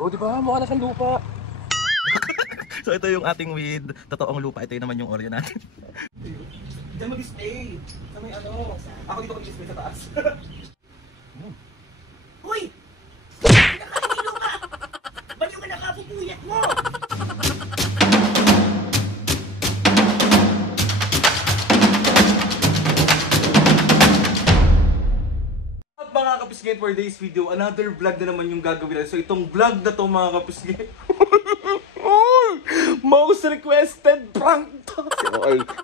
Oh, di ba? Mukha na siyang lupa. So ito yung ating with totoong lupa. Ito yung naman yung Oreo natin. Diyan mag-display. Sa may ano. Ako dito mag-display sa taas. Hoy! Nakahilo ka! Ba't yung nakapupuyat mo? Mga kapisngit, for today's video, another vlog na naman yung gagawin natin. So itong vlog na to mga kapisngit, most requested prank to.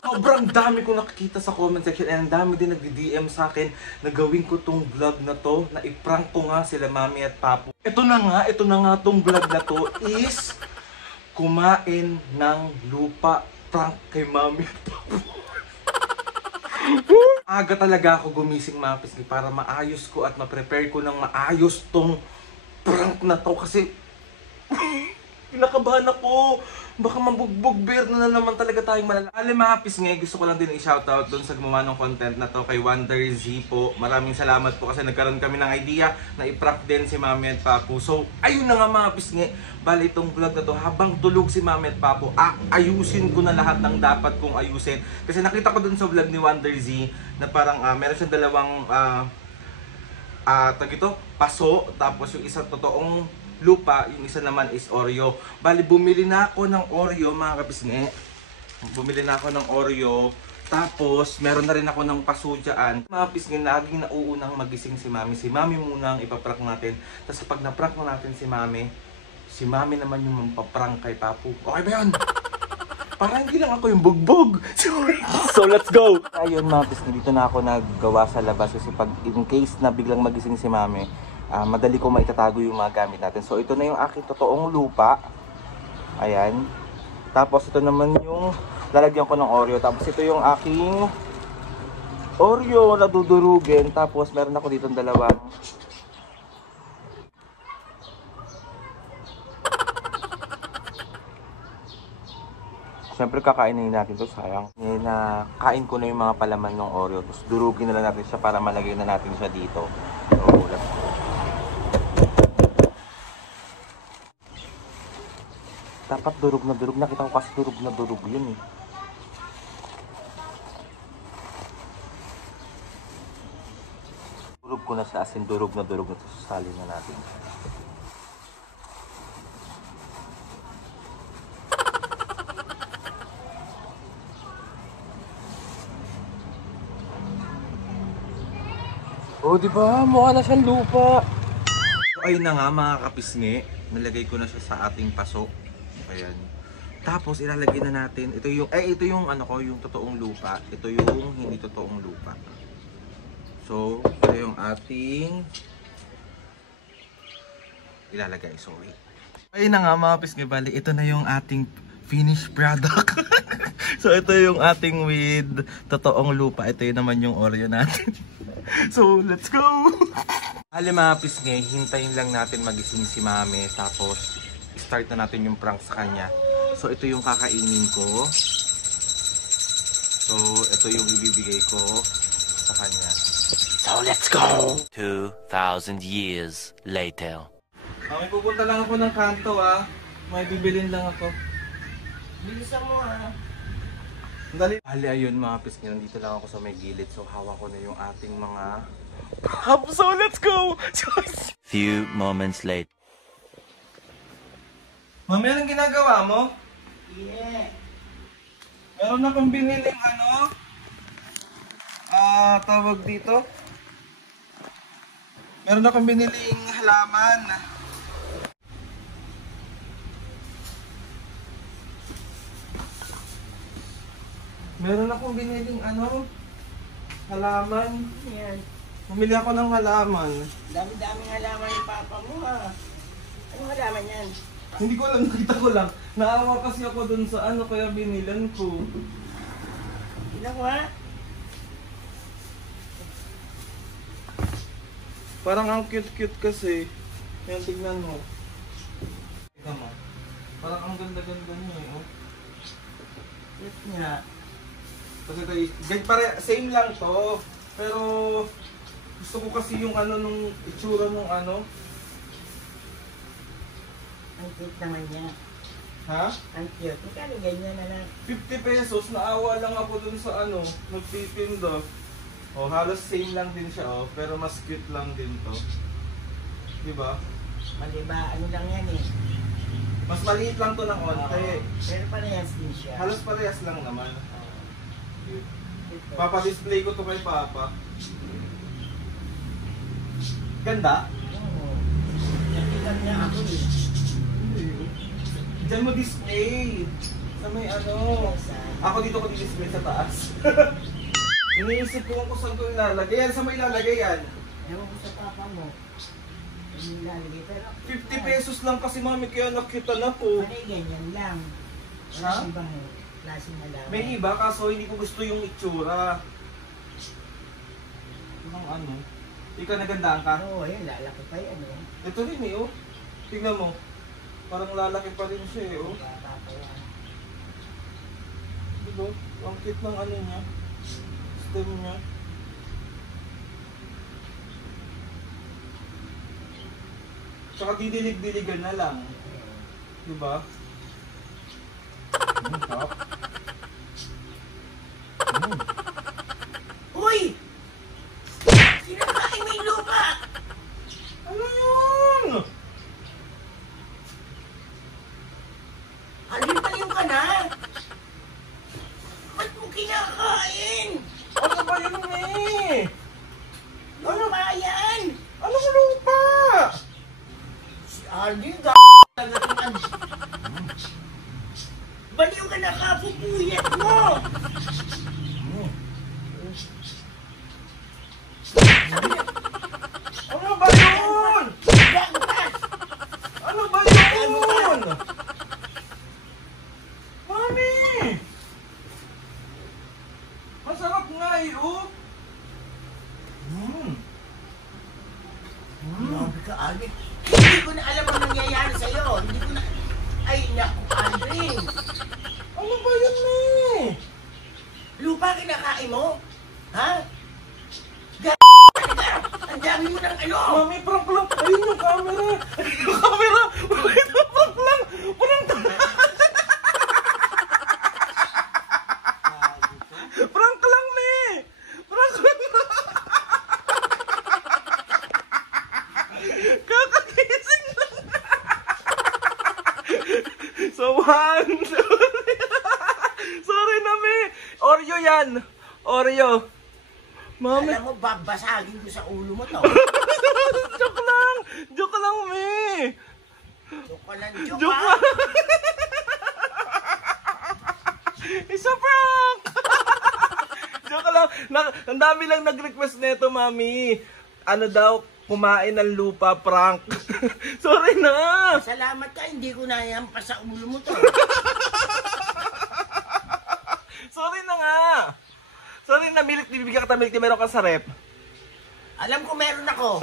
Sobrang dami ko nakikita sa comment section and ang dami din nagdi-DM sa akin na gawin ko tong vlog na to, na i-prank ko nga sila mami at papu. Ito na nga tong vlog na to is kumain ng lupa, prank kay mami at papu. Aga talaga ako gumising mga pisngi para maayos ko at ma-prepare ko ng maayos tong prank na to kasi kinakabahan ako. Baka mabugbog bear na naman talaga tayong malala. Alam mga pisngi, gusto ko lang din i-shoutout doon sa gumawa ng content na to kay Wonder Z po. Maraming salamat po kasi nagkaroon kami ng idea na i-prank din si Mami at Papu. So ayun na nga mga pisngi, bali itong vlog na to habang tulog si Mami at Papu, ayusin ko na lahat ng dapat kong ayusin. Kasi nakita ko doon sa vlog ni Wonder Z na parang meron siyang dalawang paso, tapos yung isa totoong lupa, yung isa naman is Oreo. Bali, bumili na ako ng Oreo mga kapisngi. Bumili na ako ng Oreo. Tapos, meron na rin ako ng paso dyan. Mga pisngi, laging nauunang magising si Mami. Si Mami muna ang ipaprank natin. Tapos pag naprank na natin si Mami naman yung magpaprank kay Papu. Okay ba yun? Parang hindi lang ako yung bugbog. So let's go! Ayun mga pisngi, dito na ako naggawa sa labas. Kasi pag in case na biglang magising si Mami, madali ko maitatago yung mga gamit natin. So ito na yung aking totoong lupa. Ayan. Tapos ito naman yung lalagyan ko ng Oreo. Tapos ito yung aking Oreo na dudurugin. Tapos meron ako dito dalawang siyempre kakainin natin to, sayang. Kain ko na yung mga palaman ng Oreo. Tapos durugin na lang natin siya para malagay na natin siya dito. So let's go. Dapat durog na durog. Nakita ko kasi durog na durog yun eh. Durog ko na siya, as in durog na durog na ito. Sasalin na natin. Oh, di ba? Mukha na siyang lupa. So, ayun na nga mga kapisngi. Nalagay ko na siya sa ating paso. Ayan. Tapos ilalagay na natin, ito yung ano ko, yung totoong lupa. Ito yung hindi totoong lupa. So, ito yung ating ilalagay, sorry. Ayun na nga mga pisngi, bali, ito na yung ating finished product. So, ito yung ating with totoong lupa. Ito yung naman yung Oreo natin. So, let's go! Alam mga pisngi, hintayin lang natin magising si Mami. Tapos, start na natin yung prank sa kanya. So, ito yung kakainin ko. So, ito yung ibibigay ko sa kanya. So let's go! 2,000 years later. May pupunta lang ako ng kanto May bibilin lang ako. Bilisan mo Dali. Hali, ayun mga pisngi, nandito lang ako sa may gilid. So, hawak ko na yung ating mga so, let's go! Few moments later. Mami, anong ginagawa mo? Yeah. Meron akong biniling tawag dito. Meron akong biniling halaman. Meron akong biniling halaman. Yan. Bumili ako ng halaman. Dami-daming halaman yung papa mo Anong halaman yan? Hindi ko alam, nakita ko lang. Naawa kasi ako dun sa kaya binilan ko. Ilang Parang ang cute-cute kasi. Yan, tignan mo. Tignan mo. Parang ang ganda-ganda niya Yes nga. Kasi same lang to. Pero gusto ko kasi yung nung itsura nung Ang cute naman niya. Ha? Ang cute. Magkano ganyan na lang? 50 pesos, naawa lang ako dun sa ano, nagtitinda. Oh, halos same lang din siya, oh, pero mas cute lang din to. Diba? Maliba, ano lang yan eh. Mas maliit lang to ng onte. Pero parehas din siya. Halos parehas lang naman. Cute. Papa-display ko to kay Papa. Ganda? Oo. Nakitan niya ako eh. Diyan mo display. Sa may ano. Ako dito ko display sa taas. Iniisip ko kung saan ko ilalagay. Yan, saan mo ilalagay yan? Ewan ko sa papa mo. Ano ilalagay? Pero 50 pesos lang kasi mami, kaya nakita na po. Panay ganyan lang. Ha? Walang ibang klase na lang. May iba kaso hindi ko gusto yung itsura. Anong ano? Ikaw nagandaan ka? Oo, yun, lalaki pa yan eh. Ito rin eh, oh. Tingnan mo. Parang lalaki pa rin siya eh, oh. Bata pa yan. Diba? Ang cute ng ano niya. Stem niya. Tsaka didilig-diligan na lang. Diba? Top. Uy! Sinakain mo yung lupa! Ano yun? Halin paliw ka na! Ba't mo kinakain? Ano ba yun eh? Lupa yan! Anong lupa? Si Aldi, talaga baliw ka na kapupuyat mo! Ano ba yun? Gangkas! Ano ba yun? Mami! Masarap nga eh, oh. Grabe ka, Alvin. Hindi ko na alam ang nangyayari sa'yo. Hindi ko na... Ay, naku, Alvin. Ano ba yun eh? Lupa kinakain mo? Ha? Ang dami mo ng ano! Mami, prank lang. Ayun yung camera. Ayun yung camera. Bakit na prank lang? Prank lang, me. Prank lang. Kakagising lang. So, one, two, sorry na, me. Oreo yan. Oreo. Mami. Alam mo, babasagin ko sa ulo mo to. Joke lang. Joke lang, me. Joke ka lang, joke Joke ha? lang. Isa prank. Joke lang. Ang dami lang nag-request nito, mami. Ano daw, kumain ng lupa prank. Sorry na. Salamat ka, hindi ko na yampas sa ulo mo to. Sorry na nga. Sorry na, milk tea. Bibigyan kita milk tea. Meron ka sa rep. Alam ko meron ako.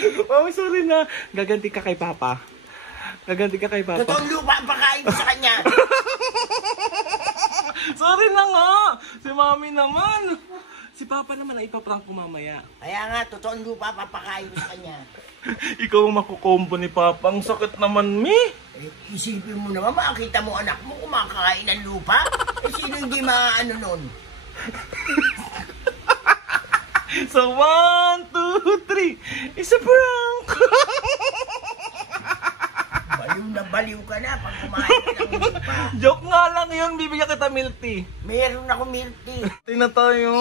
Mami, sorry na. Gaganti ka kay Papa. Gaganti ka kay Papa. Totoong lupa ang pakain ko sa kanya. Sorry na nga. Si Mami naman. Si Papa naman ang ipaprank ko mamaya. Kaya nga, totoong lupa papakain ko sa kanya. Ikaw ang makukombo ni Papa. Ang sakit naman, mi. Eh, isipin mo naman, makakita mo anak mo kumakain ng lupa. Eh, sino hindi maano nun? So, 1, 2, 3. It's a prank. Baliw na baliw ka na pag kumain ka ng lupa. Joke nga lang yun. Bibigyan kita milk tea. Meron ako milk tea. Bati na tayo.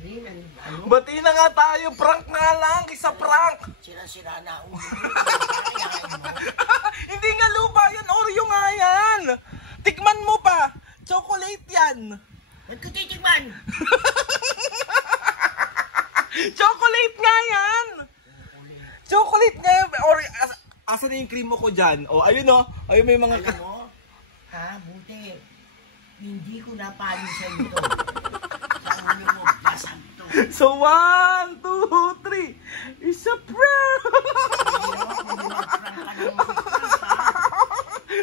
Di, ano? Bati na nga tayo. Prank nga lang. Isa prank. Sira-sira na ulo mo. Kakain mo. Hindi nga lupa yan. Oreo nga yan. Tikman mo pa. Chocolate yan. Ba't ko titikman? Chocolate nga yan. Chocolate nga yan. Oreo. Asa na yung cream mo ko dyan? O, ayun o. Ayun may mga... Alam mo, ha, buti. Hindi ko napalo sa ito. Sa ulo mo, basag to. So, 1, 2, 3. It's a prank.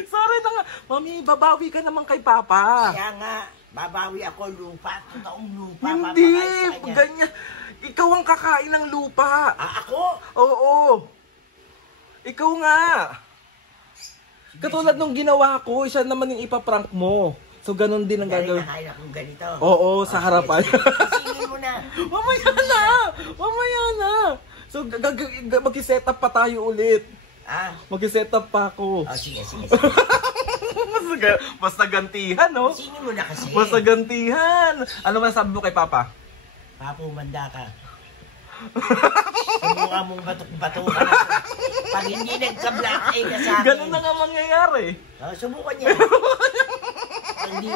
Sorry na nga. Mami, babawi ka naman kay Papa. Kaya nga, babawi ako lupa. Totoong lupa. Hindi. Papakain sa kanya. Ganyan. Ikaw ang kakain ng lupa. Ah, ako? Oo. Ikaw nga. Katulad nung ginawa ko, siya naman yung ipaprank mo. So, ganun din ang gagawin. Dahil akong ganito. Oo, sa harapan. Singin mo na. Mamaya na! Mamaya na! So, mag-set up pa tayo ulit. Ah, Mag-set up pa ako. sige. Basta gantihan, no? Singin mo na kasi. Basta gantihan. Ano masasabi mo kay Papa? Papo, manda ka. Sumukha mong bato-batukan ako. Pag hindi nagka-black eye ka sa akin. Ganun na nga mangyayari. Subukan niya. Pag hindi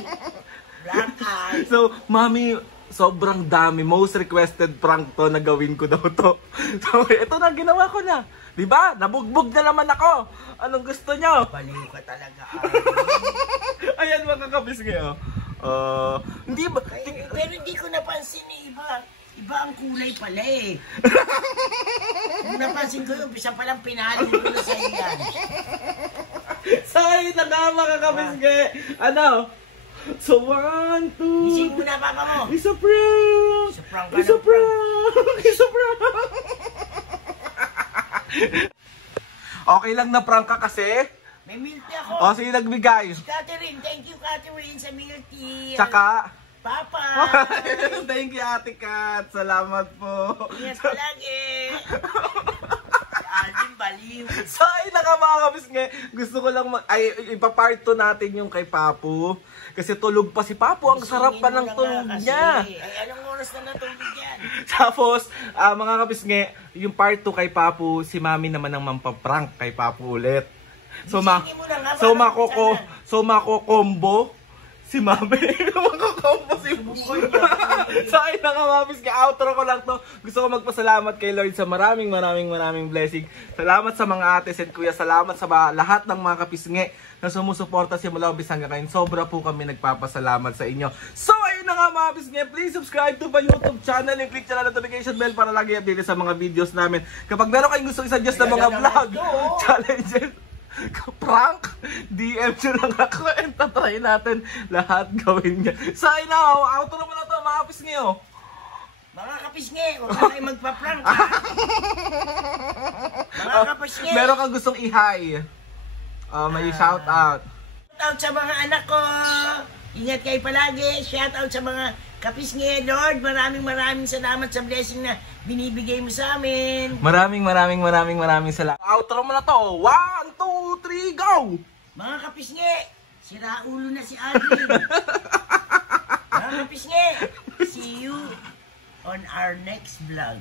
black eye. So, Mami, sobrang dami. Most requested prank to na gawin ko daw to. So, ito na, ginawa ko na. Diba? Nabugbog na naman ako. Anong gusto nyo? Baliw ka talaga. Ayan mga kabisgi, oh. Hindi ba? Pero hindi ko napansin ni iba. Iba ang kulay pala eh. Kung napansin ko yung bisa palang pinalo ko na sa iyan. Say na nga mga kabisgi. Ano? So, 1, 2, Ising mo na papa mo. It's a prank! It's a prank ka It's a ng prank! It's a prank! Okay lang na prank ka kasi. May milk tea ako. O, sige nagbigay. Catherine, thank you Catherine sa milk tea. Tsaka, Papa. thank you Ate Kat. Salamat po. Ingat ka lagi. Alvin baliw. So, ay nakamakamis nga. Gusto ko lang ipapart 2 natin yung kay Papu. Kasi tulog pa si Papu. Ang sarap pa ng tulog niya. Ay, anong oras na natulog yan? Tapos, mga kapisnge, yung part 2 kay Papu, si Mami naman ang mampaprank kay Papu ulit. So, mako-combo si Mami. Mako-combo si So, ay nakamapis ka. Outro ko lang to. Gusto ko magpasalamat kay Lord sa maraming blessing. Salamat sa mga ates and kuya. Salamat sa lahat ng mga kapisnge na sumusuporta simula umpisa hanggang ngayon. Sobra po kami nagpapasalamat sa inyo. So, ayun na nga mga kapisnge. Please subscribe to my YouTube channel and click na notification bell para lagi update sa mga videos namin. Kapag meron kayong gusto i-suggest na mga vlog, challenges, prank, DM nyo lang ako and tatry natin lahat gawin niya. So, ayun na, outro mo na to mga kapisnge. Mga kapisnge, huwag ka kayo magpa-prank ha. Mga kapisnge. Meron kang gustong i-hi. May shout out. Shout out sa mga anak ko. Ingat kayo palagi. Shout out sa mga kapisnge. Lord, maraming salamat sa blessing na binibigay mo sa amin. Maraming salamat. Outro mo na to. 1, 2, 3, go! Mga kapisnge, sira ulo na si Adrian. Mga kapisnge, see you on our next vlog.